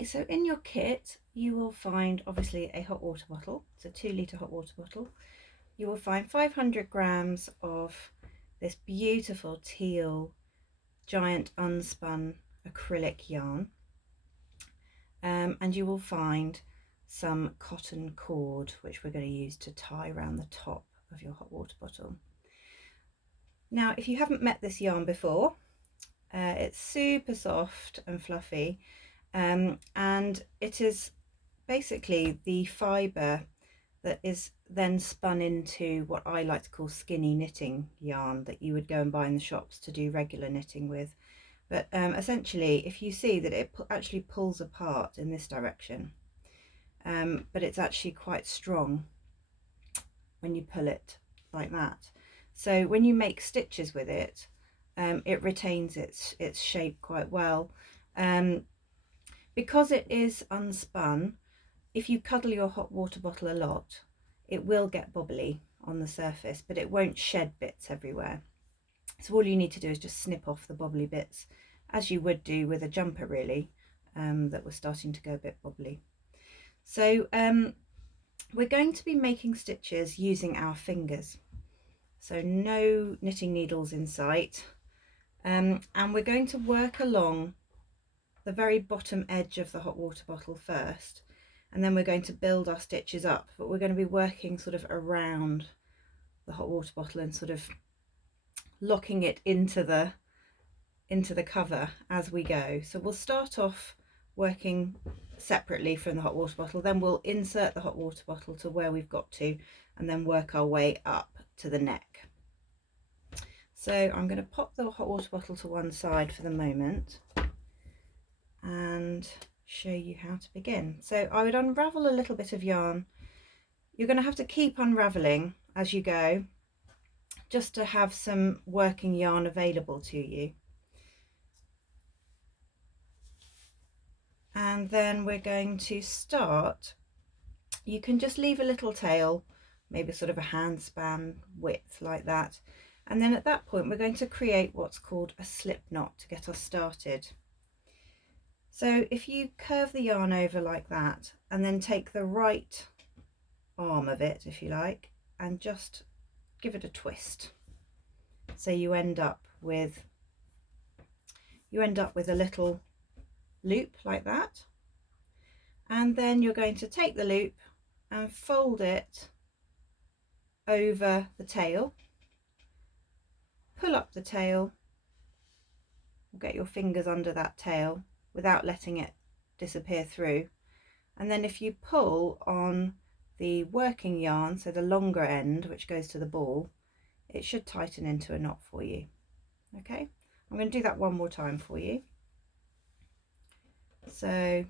Okay, so in your kit you will find obviously a hot water bottle, it's a 2 litre hot water bottle. You will find 500 grams of this beautiful teal giant unspun acrylic yarn, and you will find some cotton cord which we're going to use to tie around the top of your hot water bottle. Now if you haven't met this yarn before, it's super soft and fluffy, and it is basically the fibre that is then spun into what I like to call skinny knitting yarn that you would go and buy in the shops to do regular knitting with. But essentially, if you see that it actually pulls apart in this direction, but it's actually quite strong when you pull it like that. So when you make stitches with it, it retains its shape quite well. Because it is unspun, if you cuddle your hot water bottle a lot, it will get bobbly on the surface, but it won't shed bits everywhere. So all you need to do is just snip off the bobbly bits, as you would do with a jumper really, that was starting to go a bit bobbly. So we're going to be making stitches using our fingers. So no knitting needles in sight. And we're going to work along the very bottom edge of the hot water bottle first, and then we're going to build our stitches up, but we're going to be working sort of around the hot water bottle and sort of locking it into the cover as we go. So we'll start off working separately from the hot water bottle, then we'll insert the hot water bottle to where we've got to, and then work our way up to the neck. So I'm going to pop the hot water bottle to one side for the moment and show you how to begin. So I would unravel a little bit of yarn. You're going to have to keep unraveling as you go, just to have some working yarn available to you. And then we're going to start, you can just leave a little tail, maybe sort of a handspan width like that, and then at that point we're going to create what's called a slip knot to get us started. So if you curve the yarn over like that and then take the right arm of it, if you like, and just give it a twist, so you end up with a little loop like that, and then you're going to take the loop and fold it over the tail, pull up the tail, get your fingers under that tail without letting it disappear through, and then if you pull on the working yarn, so the longer end which goes to the ball, it should tighten into a knot for you. Okay, I'm going to do that one more time for you. So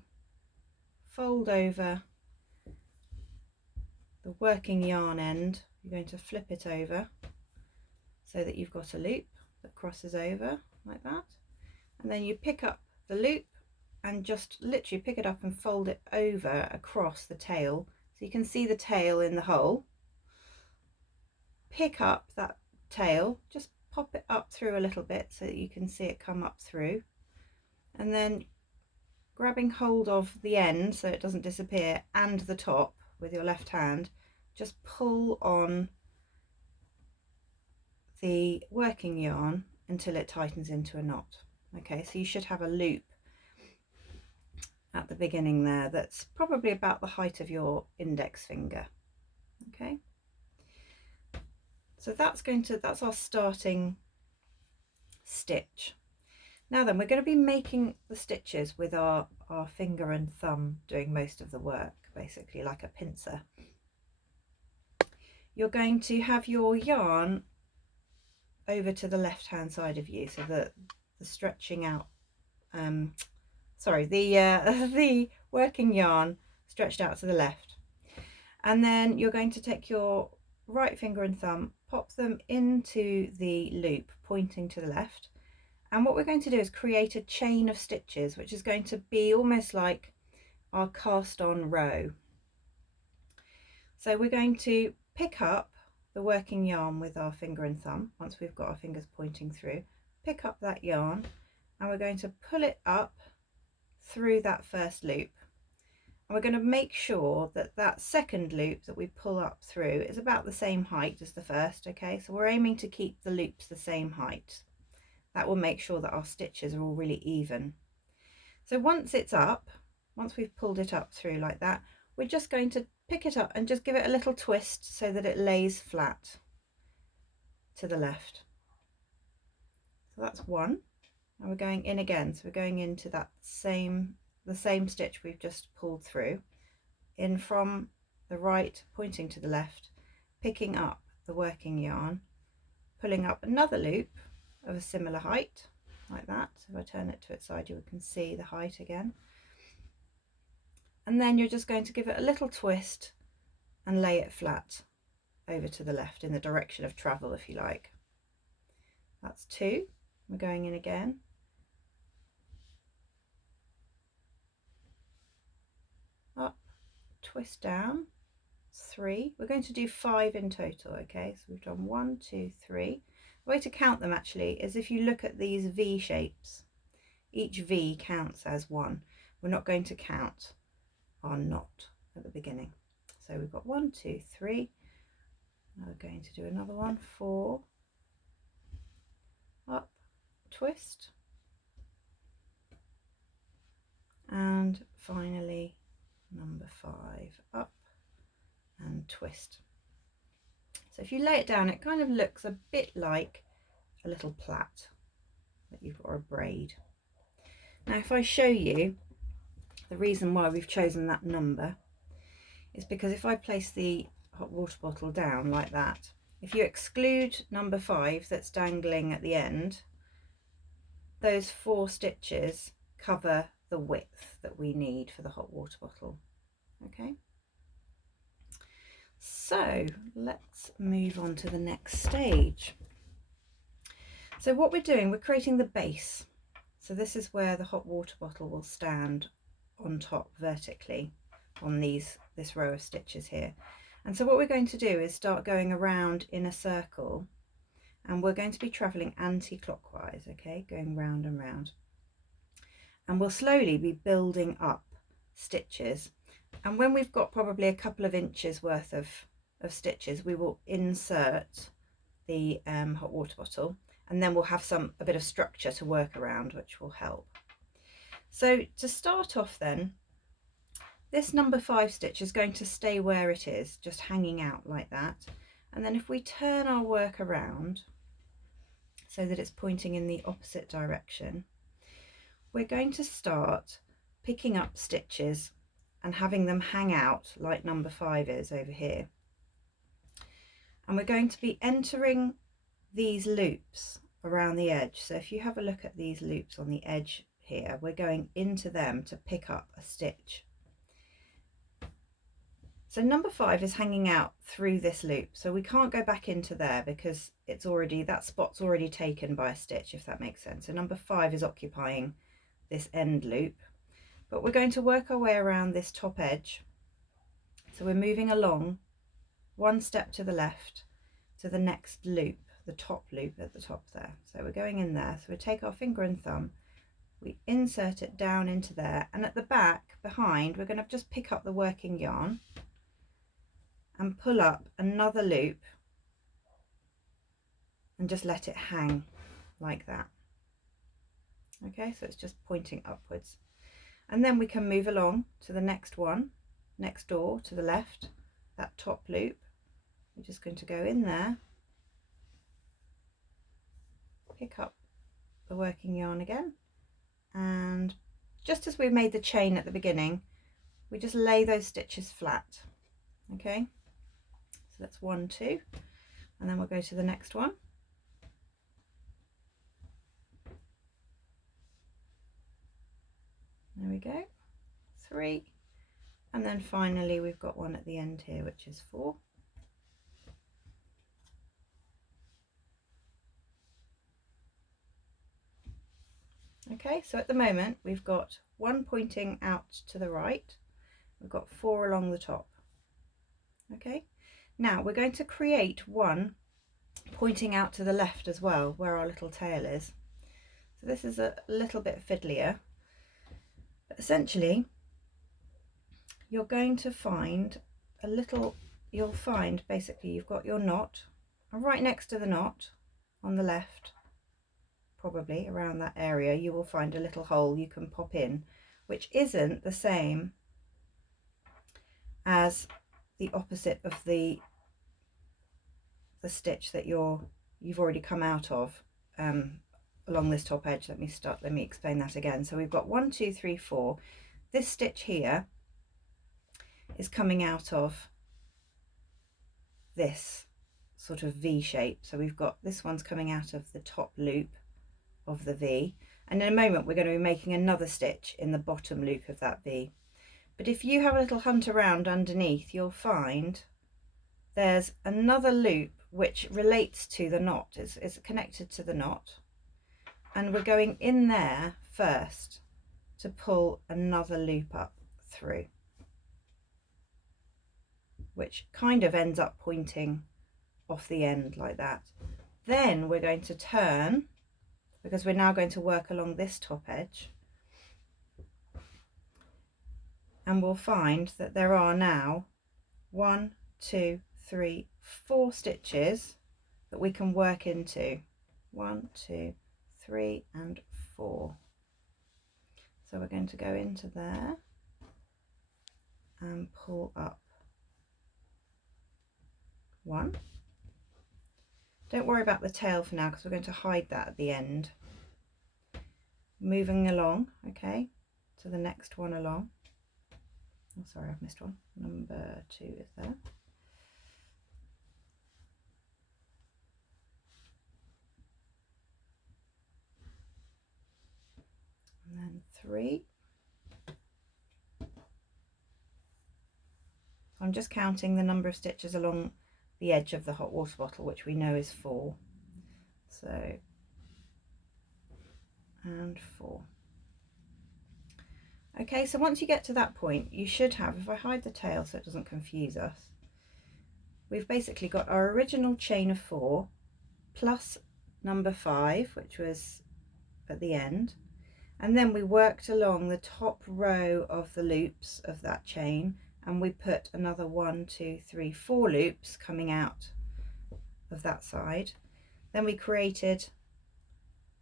fold over the working yarn end, you're going to flip it over so that you've got a loop that crosses over like that, and then you pick up the loop and just literally pick it up and fold it over across the tail, so you can see the tail in the hole. Pick up that tail, just pop it up through a little bit so that you can see it come up through, and then grabbing hold of the end so it doesn't disappear and the top with your left hand, just pull on the working yarn until it tightens into a knot. Okay, so you should have a loop at the beginning there that's probably about the height of your index finger. Okay, so that's our starting stitch. Now then, we're going to be making the stitches with our finger and thumb doing most of the work, basically like a pincer. You're going to have your yarn over to the left hand side of you, so that the stretching out, the working yarn stretched out to the left, and then you're going to take your right finger and thumb, pop them into the loop pointing to the left, and what we're going to do is create a chain of stitches, which is going to be almost like our cast on row. So we're going to pick up the working yarn with our finger and thumb once we've got our fingers pointing through, pick up that yarn, and we're going to pull it up through that first loop. And we're going to make sure that that second loop that we pull up through is about the same height as the first, okay? So we're aiming to keep the loops the same height. That will make sure that our stitches are all really even. So once it's up, once we've pulled it up through like that, we're just going to pick it up and just give it a little twist so that it lays flat to the left. So that's one, and we're going in again. So we're going into that the same stitch we've just pulled through, in from the right, pointing to the left, picking up the working yarn, pulling up another loop of a similar height, like that. So if I turn it to its side, you can see the height again. And then you're just going to give it a little twist and lay it flat over to the left in the direction of travel, if you like. That's two. We're going in again. Up, twist down, three. We're going to do 5 in total, okay? So we've done 1, 2, 3. The way to count them actually is if you look at these V shapes, each V counts as 1. We're not going to count our knot at the beginning. So we've got 1, 2, 3. Now we're going to do another one, 4, up, twist, and finally number 5, up and twist. So if you lay it down, it kind of looks a bit like a little plait that you've got, a braid. Now if I show you, the reason why we've chosen that number is because if I place the hot water bottle down like that, if you exclude number 5 that's dangling at the end, those 4 stitches cover the width that we need for the hot water bottle. Okay, so let's move on to the next stage. So what we're doing, we're creating the base. So this is where the hot water bottle will stand on top vertically on this row of stitches here. And so what we're going to do is start going around in a circle, and we're going to be traveling anti-clockwise, okay, going round and round. And we'll slowly be building up stitches. And when we've got probably a couple of inches worth of stitches, we will insert the hot water bottle, and then we'll have a bit of structure to work around, which will help. So to start off then, this number 5 stitch is going to stay where it is, just hanging out like that. And then if we turn our work around so that it's pointing in the opposite direction, we're going to start picking up stitches and having them hang out like number 5 is over here. And we're going to be entering these loops around the edge. So if you have a look at these loops on the edge here, we're going into them to pick up a stitch. So number 5 is hanging out through this loop, so we can't go back into there because it's already, that spot's already taken by a stitch, if that makes sense. So number 5 is occupying this end loop, but we're going to work our way around this top edge. So we're moving along one step to the left to the next loop, the top loop at the top there. So we're going in there, so we take our finger and thumb, we insert it down into there, and at the back behind we're going to just pick up the working yarn and pull up another loop and just let it hang like that. Okay, so it's just pointing upwards. And then we can move along to the next one, next door to the left, that top loop. We're just going to go in there, pick up the working yarn again, and just as we made the chain at the beginning, we just lay those stitches flat. Okay, so that's 1, 2, and then we'll go to the next one. There we go, 3, and then finally we've got one at the end here, which is 4. Okay, so at the moment we've got 1 pointing out to the right, we've got 4 along the top. Okay, now we're going to create 1 pointing out to the left as well, where our little tail is. So this is a little bit fiddlier, But essentially you're going to find a little, you'll find basically you've got your knot, and right next to the knot on the left, probably around that area, you will find a little hole you can pop in, which isn't the same as the opposite of the stitch that you've already come out of along this top edge. Let me explain that again. So we've got 1, 2, 3, 4. This stitch here is coming out of this sort of V shape. So we've got this one's coming out of the top loop of the V, and in a moment we're going to be making another stitch in the bottom loop of that V. But if you have a little hunt around underneath, you'll find there's another loop which relates to the knot, it's connected to the knot, and we're going in there first to pull another loop up through, which kind of ends up pointing off the end like that. Then we're going to turn, because we're now going to work along this top edge, and we'll find that there are now 1, 2, 3, 4 stitches that we can work into. 1, 2, 3 and 4. So we're going to go into there and pull up 1. Don't worry about the tail for now, because we're going to hide that at the end. Moving along, okay, to the next one along. Oh, sorry, I've missed one. Number 2 is there. And then 3. I'm just counting the number of stitches along the edge of the hot water bottle, which we know is 4. So, and 4. Okay, so once you get to that point, you should have, if I hide the tail so it doesn't confuse us, we've basically got our original chain of 4 plus number 5, which was at the end, and then we worked along the top row of the loops of that chain, and we put another 1, 2, 3, 4 loops coming out of that side. Then we created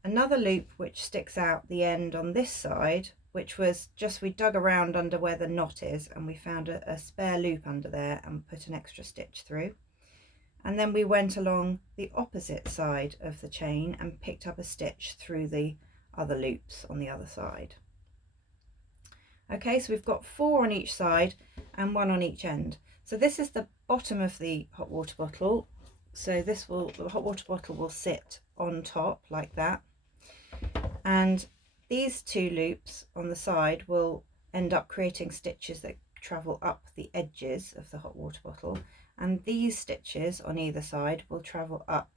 another loop which sticks out the end on this side, which was just, we dug around under where the knot is and we found a spare loop under there and put an extra stitch through. And then we went along the opposite side of the chain and picked up a stitch through the other loops on the other side. Okay, so we've got 4 on each side and 1 on each end. So this is the bottom of the hot water bottle. So the hot water bottle will sit on top like that. And these 2 loops on the side will end up creating stitches that travel up the edges of the hot water bottle. And these stitches on either side will travel up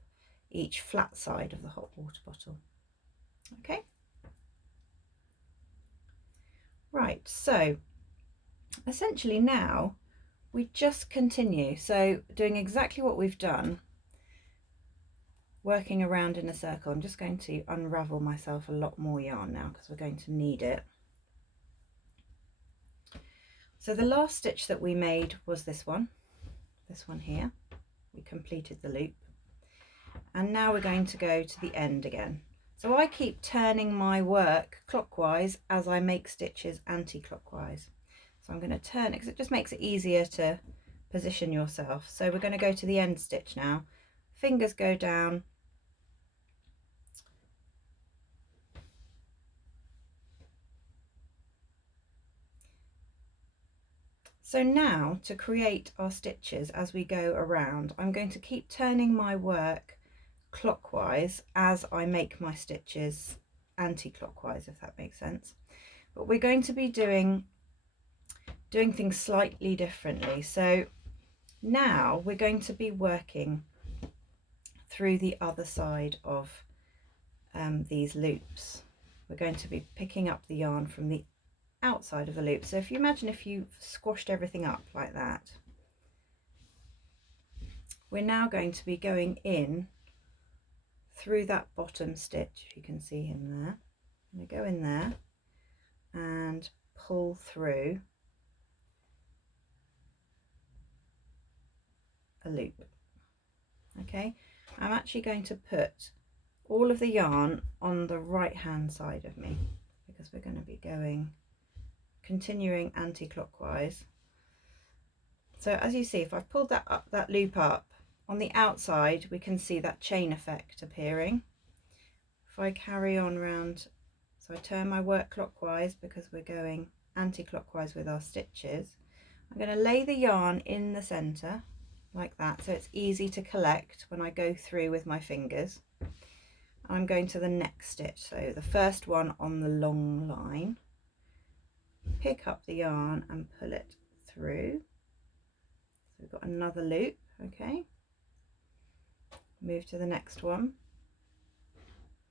each flat side of the hot water bottle. Okay. Right, so essentially now we just continue, so doing exactly what we've done, working around in a circle. I'm just going to unravel myself a lot more yarn now because we're going to need it. So the last stitch that we made was this one here. We completed the loop, and now we're going to go to the end again. So I keep turning my work clockwise as I make stitches anti-clockwise. So I'm going to turn it because it just makes it easier to position yourself. So we're going to go to the end stitch now. Fingers go down. So now to create our stitches as we go around, I'm going to keep turning my work clockwise as I make my stitches anti-clockwise, if that makes sense. But we're going to be doing things slightly differently. So now we're going to be working through the other side of these loops. We're going to be picking up the yarn from the outside of the loop. So if you imagine if you squashed everything up like that, we're now going to be going in through that bottom stitch, if you can see him there. I'm going to go in there and pull through a loop. Okay, I'm actually going to put all of the yarn on the right hand side of me because we're going to be continuing anti-clockwise. So as you see, if I've pulled that loop up on the outside, we can see that chain effect appearing. If I carry on round, so I turn my work clockwise because we're going anti-clockwise with our stitches. I'm going to lay the yarn in the center like that, so it's easy to collect when I go through with my fingers. I'm going to the next stitch, so the first one on the long line, pick up the yarn and pull it through. So we've got another loop. Okay, move to the next one,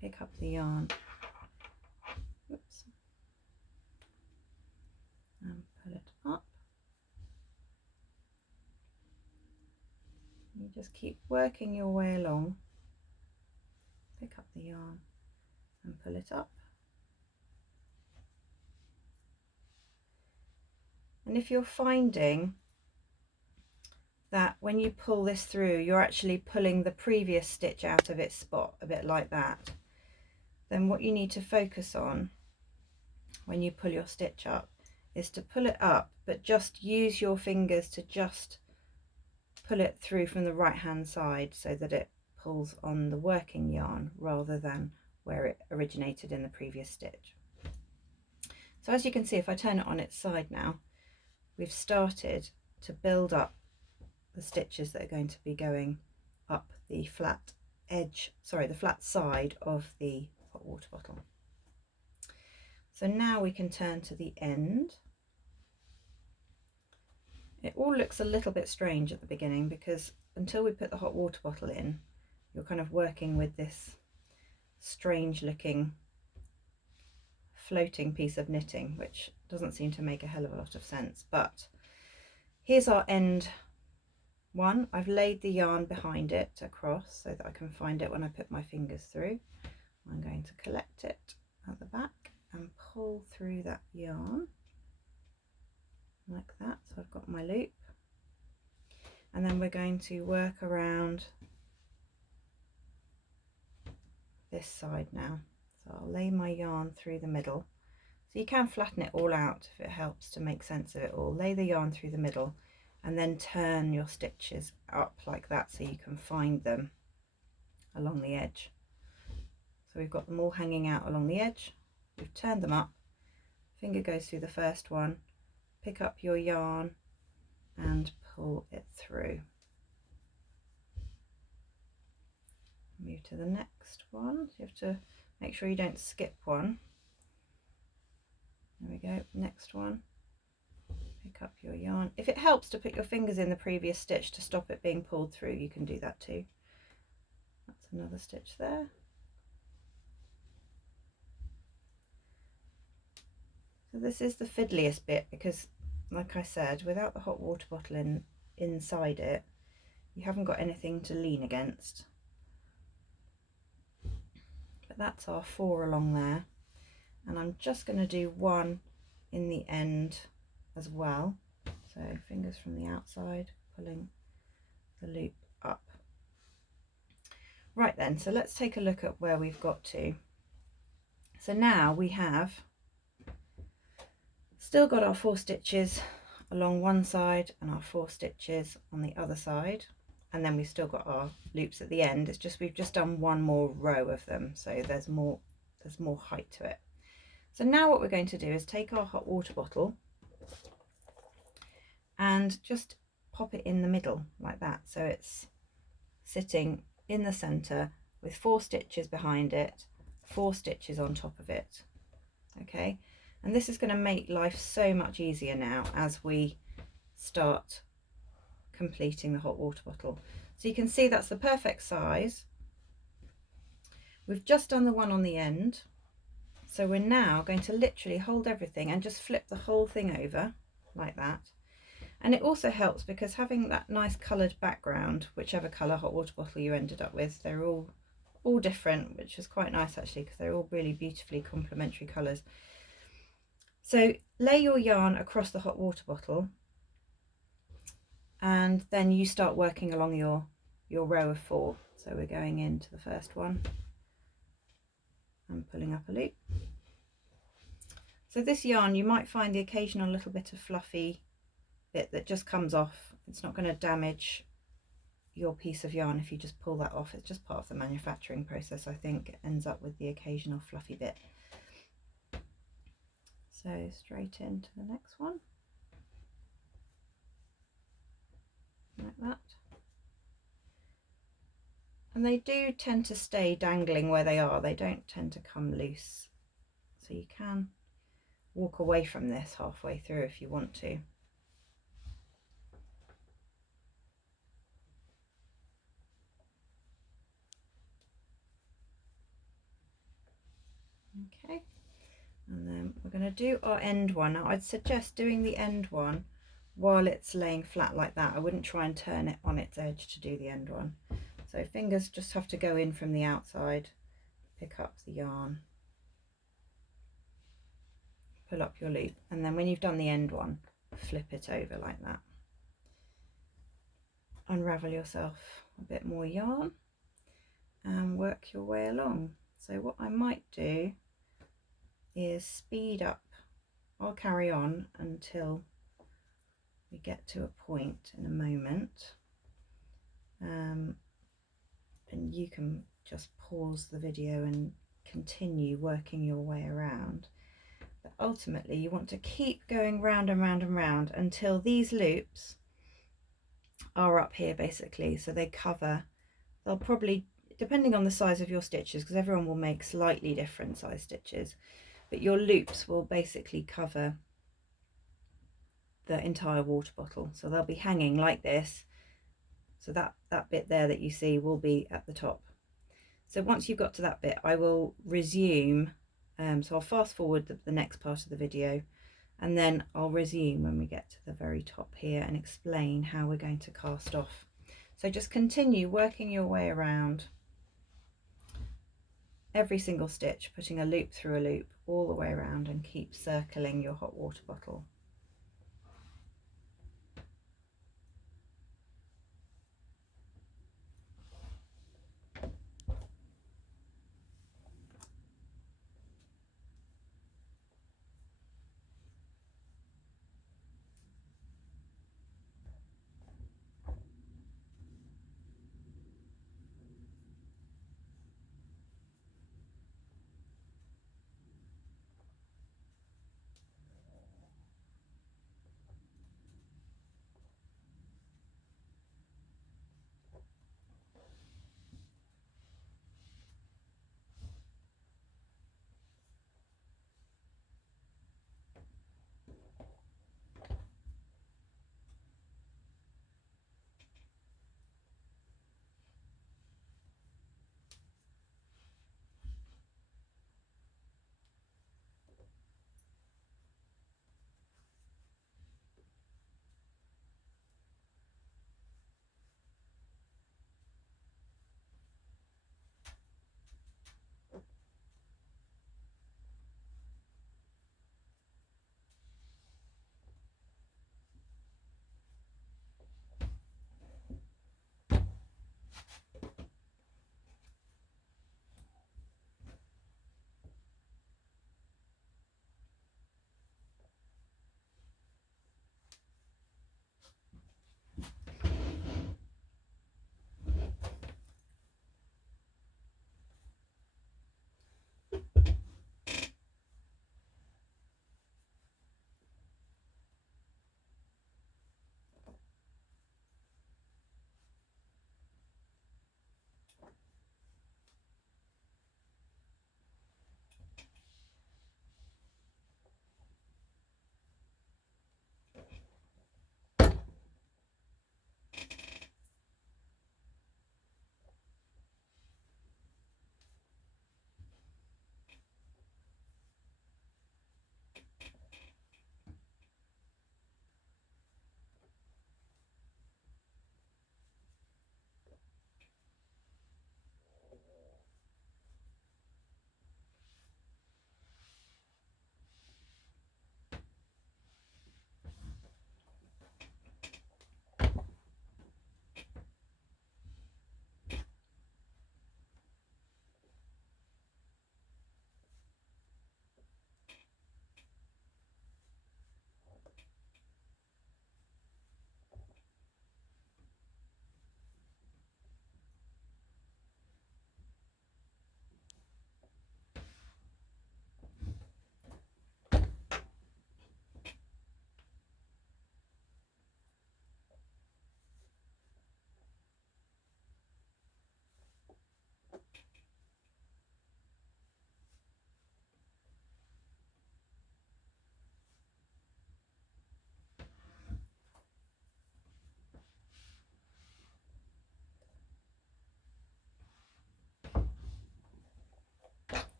pick up the yarn, oops, and pull it up. You just keep working your way along, pick up the yarn and pull it up. And if you're finding that when you pull this through, you're actually pulling the previous stitch out of its spot, a bit like that, then what you need to focus on when you pull your stitch up is to pull it up, but just use your fingers to just pull it through from the right hand side so that it pulls on the working yarn rather than where it originated in the previous stitch. So as you can see, if I turn it on its side now, we've started to build up the stitches that are going to be going up the flat edge, sorry, the flat side of the hot water bottle. So now we can turn to the end. It all looks a little bit strange at the beginning because until we put the hot water bottle in, you're kind of working with this strange looking floating piece of knitting, which doesn't seem to make a hell of a lot of sense. But here's our end one. I've laid the yarn behind it across so that I can find it when I put my fingers through. I'm going to collect it at the back and pull through that yarn like that. So I've got my loop, and then we're going to work around this side now. So I'll lay my yarn through the middle. So you can flatten it all out if it helps to make sense of it all. Lay the yarn through the middle and then turn your stitches up like that so you can find them along the edge. So we've got them all hanging out along the edge. We've turned them up, finger goes through the first one, pick up your yarn and pull it through. Move to the next one. You have to make sure you don't skip one. There we go, next one. Pick up your yarn. If it helps to put your fingers in the previous stitch to stop it being pulled through, you can do that too. That's another stitch there. So this is the fiddliest bit because, like I said, without the hot water bottle inside it, you haven't got anything to lean against. But that's our 4 along there, and I'm just going to do one in the end as well. So fingers from the outside, pulling the loop up. Right then, so let's take a look at where we've got to. So now we have still got our 4 stitches along one side and our 4 stitches on the other side, and then we've still got our loops at the end. It's just we've just done one more row of them, so there's more height to it. So now what we're going to do is take our hot water bottle and just pop it in the middle like that, so it's sitting in the center with 4 stitches behind it, 4 stitches on top of it. Okay, and this is going to make life so much easier now as we start completing the hot water bottle. So you can see that's the perfect size. We've just done the one on the end, so we're now going to literally hold everything and just flip the whole thing over like that. And it also helps because having that nice coloured background, whichever colour hot water bottle you ended up with, they're all different, which is quite nice actually because they're all really beautifully complementary colours. So lay your yarn across the hot water bottle, and then you start working along your row of 4. So we're going into the first one and pulling up a loop. So this yarn, you might find the occasional little bit of fluffy bit that just comes off. It's not going to damage your piece of yarn if you just pull that off. It's just part of the manufacturing process, I think. It ends up with the occasional fluffy bit. So straight into the next one, like that. And they do tend to stay dangling where they are. They don't tend to come loose. So you can walk away from this halfway through if you want to. Okay, and then we're going to do our end one. Now I'd suggest doing the end one while it's laying flat like that. I wouldn't try and turn it on its edge to do the end one. So fingers just have to go in from the outside, pick up the yarn, pull up your loop, and then when you've done the end one, flip it over like that. Unravel yourself a bit more yarn and work your way along. So what I might do is speed up. I'll carry on until we get to a point in a moment, and you can just pause the video and continue working your way around. But ultimately you want to keep going round and round and round until these loops are up here basically, so they cover, they'll probably, depending on the size of your stitches, because everyone will make slightly different size stitches, but your loops will basically cover the entire water bottle, so they'll be hanging like this. So that bit there that you see will be at the top. So once you've got to that bit, I will resume. So I'll fast forward the next part of the video, and then I'll resume when we get to the very top here and explain how we're going to cast off. So just continue working your way around every single stitch, putting a loop through a loop all the way around, and keep circling your hot water bottle.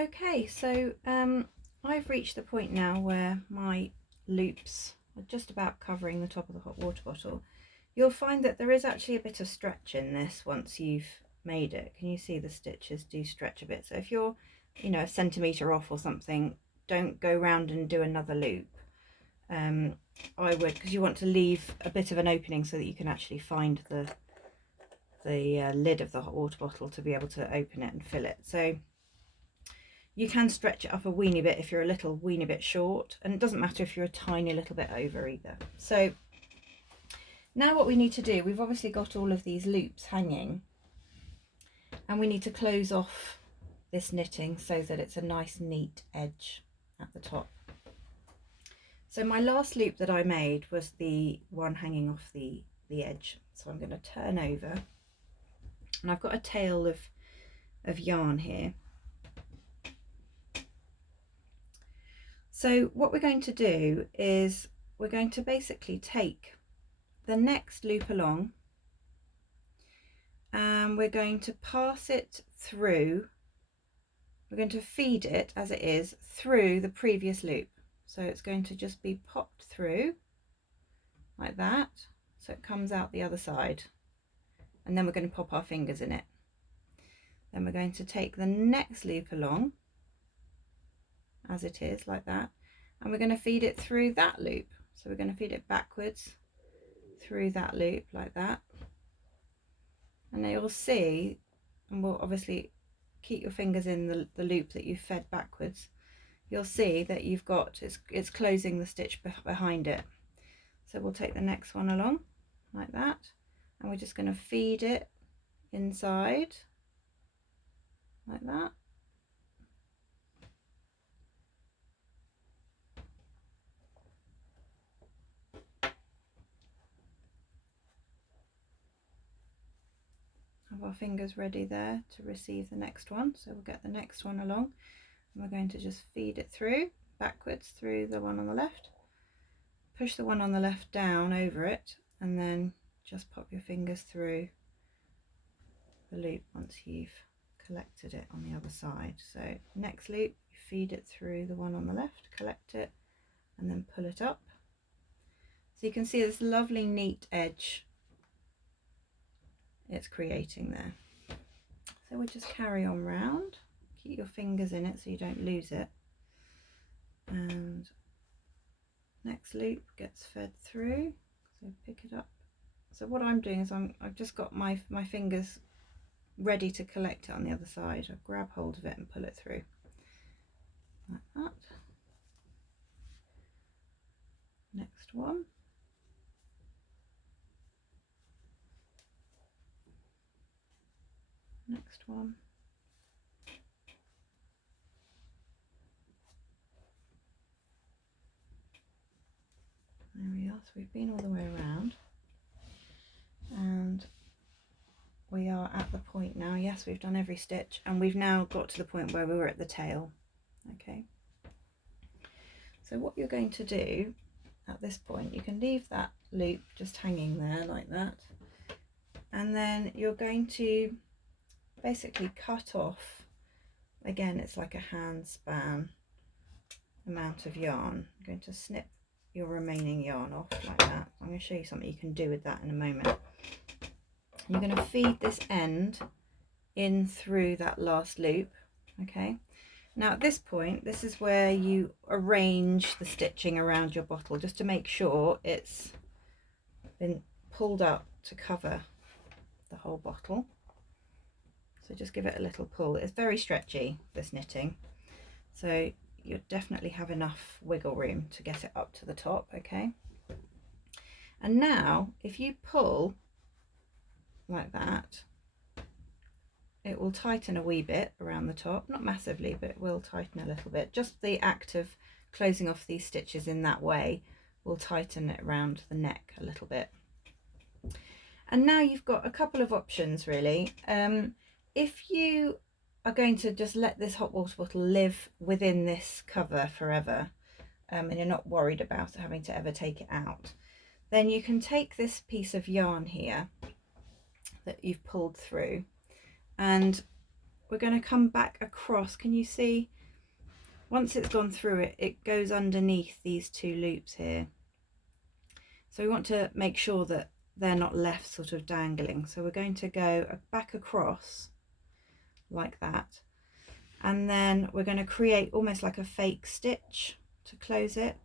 Okay, so I've reached the point now where my loops are just about covering the top of the hot water bottle. You'll find that there is actually a bit of stretch in this once you've made it. Can you see the stitches do stretch a bit? So if you're, you know, a centimetre off or something, don't go round and do another loop. I would, because you want to leave a bit of an opening so that you can actually find the lid of the hot water bottle to be able to open it and fill it. So you can stretch it up a weeny bit if you're a little weeny bit short, and it doesn't matter if you're a tiny little bit over either. So now what we need to do, we've obviously got all of these loops hanging, and we need to close off this knitting so that it's a nice neat edge at the top. So my last loop that I made was the one hanging off the edge. So I'm going to turn over, and I've got a tail of yarn here. So what we're going to do is we're going to basically take the next loop along, and we're going to pass it through. We're going to feed it as it is through the previous loop. So it's going to just be popped through like that, so it comes out the other side, and then we're going to pop our fingers in it. Then we're going to take the next loop along as it is like that, and we're going to feed it through that loop. So we're going to feed it backwards through that loop like that, and you'll see, and we'll obviously keep your fingers in the loop that you fed backwards, you'll see that you've got, it's closing the stitch behind it. So we'll take the next one along like that, and we're just going to feed it inside like that. Have our fingers ready there to receive the next one. So we'll get the next one along, and we're going to just feed it through backwards through the one on the left, push the one on the left down over it, and then just pop your fingers through the loop once you've collected it on the other side. So next loop, you feed it through the one on the left, collect it, and then pull it up. So you can see this lovely neat edge it's creating there. So we'll just carry on round, keep your fingers in it so you don't lose it, and next loop gets fed through, so pick it up. So what I'm doing is I've just got my fingers ready to collect it on the other side. I grab hold of it and pull it through like that. Next one. Next one. There we are. So we've been all the way around, and we are at the point now. Yes, we've done every stitch, and we've now got to the point where we were at the tail. Okay. So what you're going to do at this point, you can leave that loop just hanging there like that, and then you're going to basically cut off, again it's like a hand span amount of yarn. I'm going to snip your remaining yarn off like that. I'm going to show you something you can do with that in a moment. You're going to feed this end in through that last loop. Okay, now at this point, this is where you arrange the stitching around your bottle just to make sure it's been pulled up to cover the whole bottle. So just give it a little pull. It's very stretchy, this knitting, so you definitely have enough wiggle room to get it up to the top. Okay, and now if you pull like that, it will tighten a wee bit around the top, not massively, but it will tighten a little bit. Just the act of closing off these stitches in that way will tighten it around the neck a little bit. And now you've got a couple of options really. If you are going to just let this hot water bottle live within this cover forever, and you're not worried about having to ever take it out, then you can take this piece of yarn here that you've pulled through, and we're going to come back across. Can you see? Once it's gone through it, it goes underneath these two loops here. So we want to make sure that they're not left sort of dangling. So we're going to go back across like that. And then we're going to create almost like a fake stitch to close it.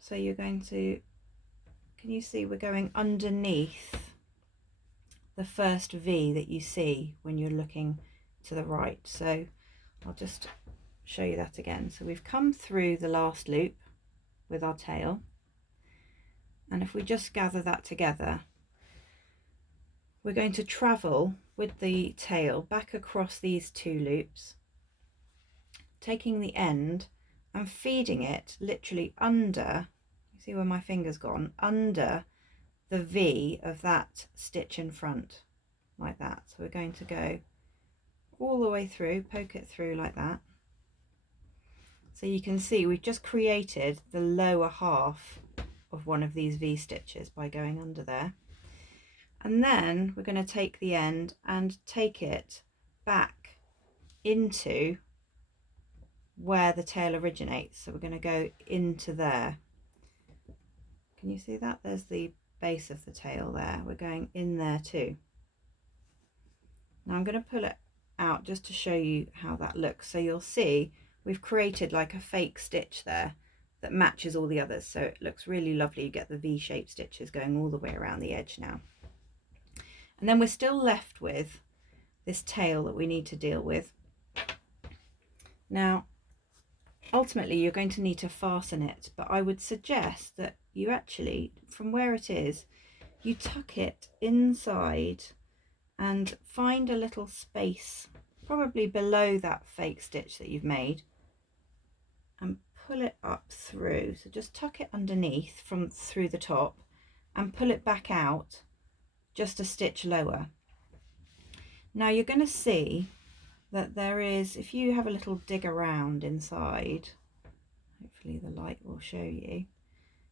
So you're going to, can you see we're going underneath the first V that you see when you're looking to the right. So I'll just show you that again. So we've come through the last loop with our tail, and if we just gather that together, we're going to travel with the tail back across these two loops, taking the end and feeding it literally under, you see where my finger's gone, under the V of that stitch in front, like that. So we're going to go all the way through, poke it through like that. So you can see we've just created the lower half of one of these V stitches by going under there. And then we're going to take the end and take it back into where the tail originates. So we're going to go into there. Can you see that? There's the base of the tail there. We're going in there too. Now I'm going to pull it out just to show you how that looks. So you'll see we've created like a fake stitch there that matches all the others, so it looks really lovely. You get the V-shaped stitches going all the way around the edge now. And then we're still left with this tail that we need to deal with. Now ultimately you're going to need to fasten it, but I would suggest that you actually, from where it is, you tuck it inside and find a little space probably below that fake stitch that you've made, and pull it up through. So just tuck it underneath from through the top and pull it back out just a stitch lower. Now you're going to see that there is, if you have a little dig around inside, hopefully the light will show you,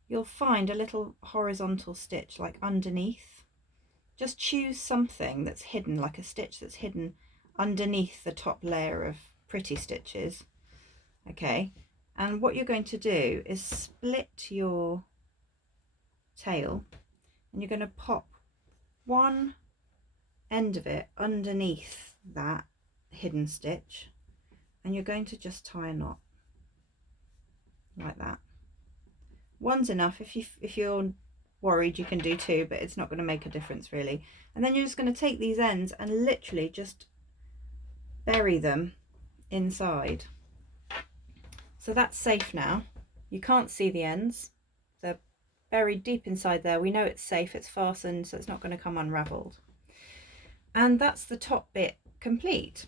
you'll find a little horizontal stitch like underneath. Just choose something that's hidden, like a stitch that's hidden underneath the top layer of pretty stitches. Okay, and what you're going to do is split your tail, and you're going to pop one end of it underneath that hidden stitch, and you're going to just tie a knot like that. One's enough. If you're worried, you can do two, but it's not going to make a difference really. And then you're just going to take these ends and literally just bury them inside. So that's safe now. You can't see the ends. They're buried deep inside there. We know it's safe, it's fastened, so it's not going to come unraveled. And that's the top bit complete.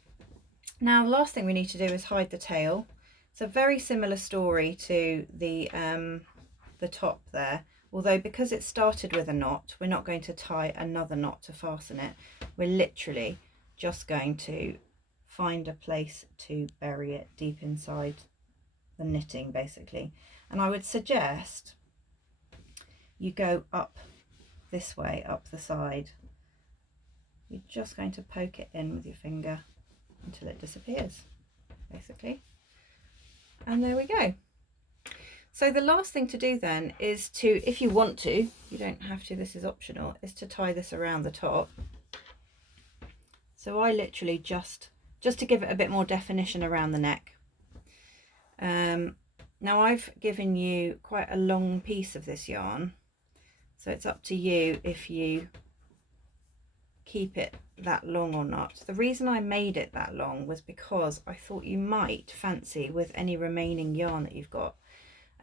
Now, last thing we need to do is hide the tail. It's a very similar story to the top there, although because it started with a knot, we're not going to tie another knot to fasten it. We're literally just going to find a place to bury it deep inside the knitting basically. And I would suggest you go up this way, up the side. You're just going to poke it in with your finger until it disappears basically. And there we go. So the last thing to do then is to, if you want to, you don't have to, this is optional, is to tie this around the top. So I literally just to give it a bit more definition around the neck. Now I've given you quite a long piece of this yarn, so it's up to you if you keep it that long or not. The reason I made it that long was because I thought you might fancy, with any remaining yarn that you've got,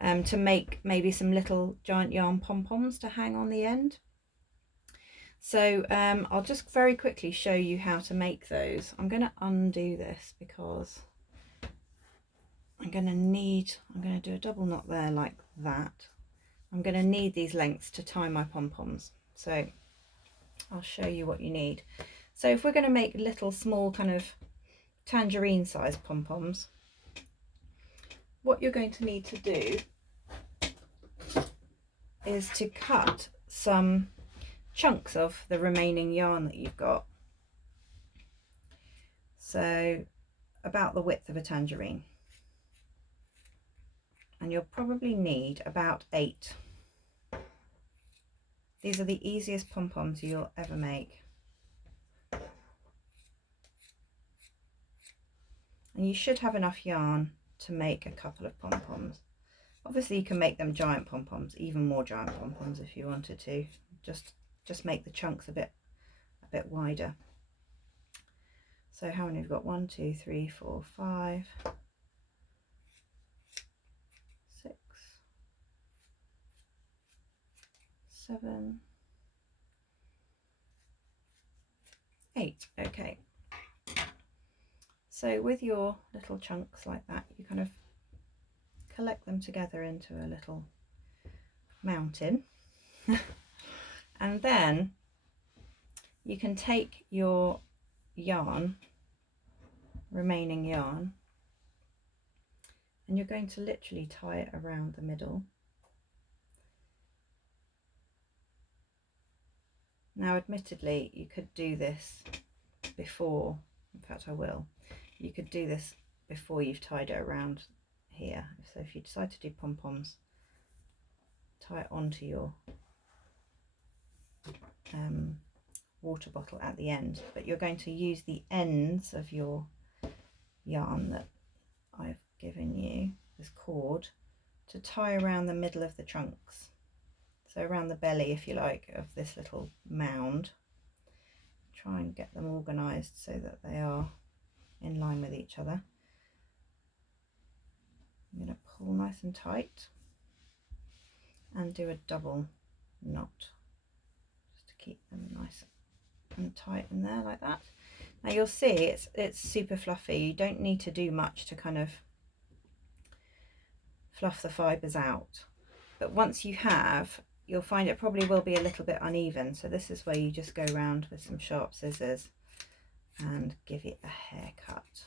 to make maybe some little giant yarn pom-poms to hang on the end. So I'll just very quickly show you how to make those. I'm going to undo this because I'm going to do a double knot there like that. I'm going to need these lengths to tie my pom-poms. So I'll show you what you need. So if we're going to make little small kind of tangerine sized pom-poms, what you're going to need to do is to cut some chunks of the remaining yarn that you've got. so about the width of a tangerine. And you'll probably need about 8. These are the easiest pom-poms you'll ever make. And you should have enough yarn to make a couple of pom-poms. Obviously you can make them giant pom-poms, even more giant pom-poms if you wanted to. Just make the chunks a bit wider. So how many have we got? 1, 2, 3, 4, 5, 6, 7, 8. Okay. So with your little chunks like that, you kind of collect them together into a little mountain. And then you can take your yarn, remaining yarn, and you're going to literally tie it around the middle. Now admittedly you could do this before, in fact I will, you could do this before you've tied it around here. So if you decide to do pom-poms, tie it onto your water bottle at the end, but you're going to use the ends of your yarn that I've given you, this cord, to tie around the middle of the trunks, so around the belly, if you like, of this little mound. Try and get them organized so that they are in line with each other. I'm going to pull nice and tight and do a double knot just to keep them nice and tight in there like that. Now you'll see it's super fluffy. You don't need to do much to kind of fluff the fibres out, but once you have, you'll find it probably will be a little bit uneven. So this is where you just go around with some sharp scissors and give it a haircut.